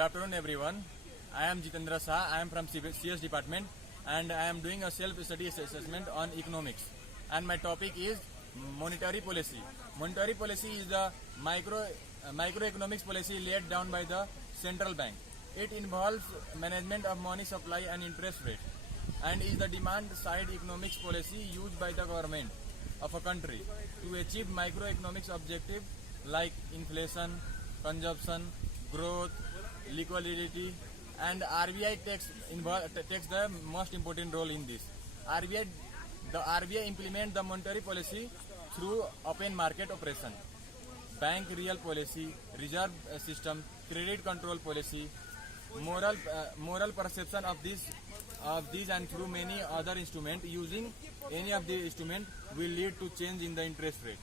afternoon, everyone. I am Jitendra Shah. I am from CS department, and I am doing a self-study assessment on economics. And my topic is monetary policy. Monetary policy is the microeconomics policy laid down by the central bank. It involves management of money supply and interest rate, and is the demand-side economics policy used by the government of a country to achieve microeconomics objectives like inflation, consumption, growth, liquidity, and RBI takes the most important role in this. The RBI implement the monetary policy through open market operation, bank real policy, reserve system, credit control policy, moral perception of these and through many other instruments. Using any of the instrument will lead to change in the interest rate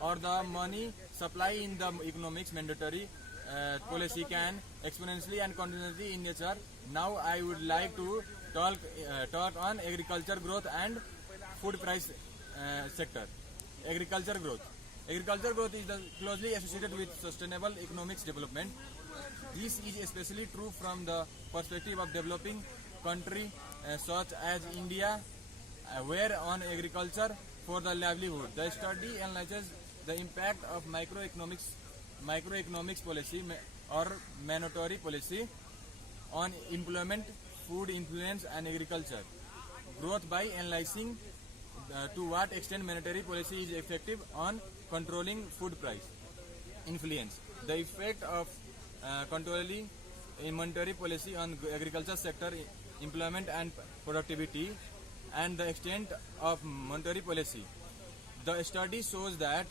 or the money supply in the economics. Mandatory policy can exponentially and continuously in nature. Now I would like to talk on agriculture growth and food price sector. Agriculture growth is closely associated with sustainable economics development. This is especially true from the perspective of developing country such as India, where on agriculture for the livelihood. The study analyzes the impact of microeconomics policy or monetary policy on employment, food influence, and agriculture growth by analyzing to what extent monetary policy is effective on controlling food price influence. The effect of controlling monetary policy on agriculture sector employment and productivity, and the extent of monetary policy. The study shows that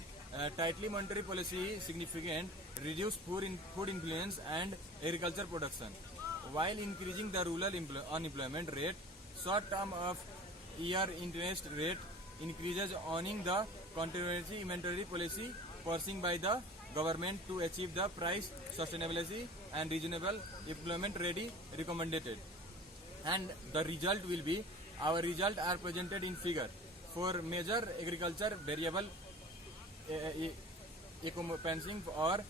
tightly monetary policy significant reduce food influence and agriculture production, while increasing the rural unemployment rate. Short term of year interest rate increases owning the continuity monetary policy pursuing by the government to achieve the price sustainability and reasonable employment ready recommended. And the result will be, our result are presented in figure. For major agriculture variable encompassing or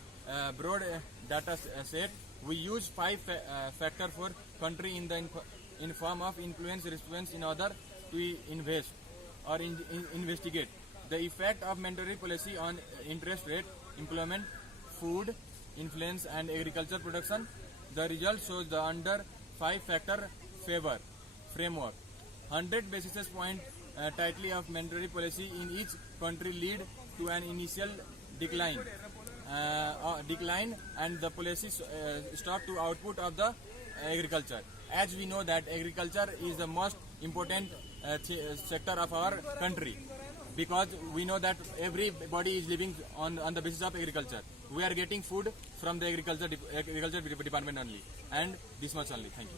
broad data set, we use 5 factor for country in form of influence response in order to invest or investigate the effect of monetary policy on interest rate, employment, food influence, and agriculture production. The result shows the under 5 factor favor framework. 100 basis point tightly of monetary policy in each country lead to an initial decline and the policy stop to output of the agriculture. As we know that agriculture is the most important sector of our country, because we know that everybody is living on the basis of agriculture. We are getting food from the agriculture department only, and this much only. Thank you.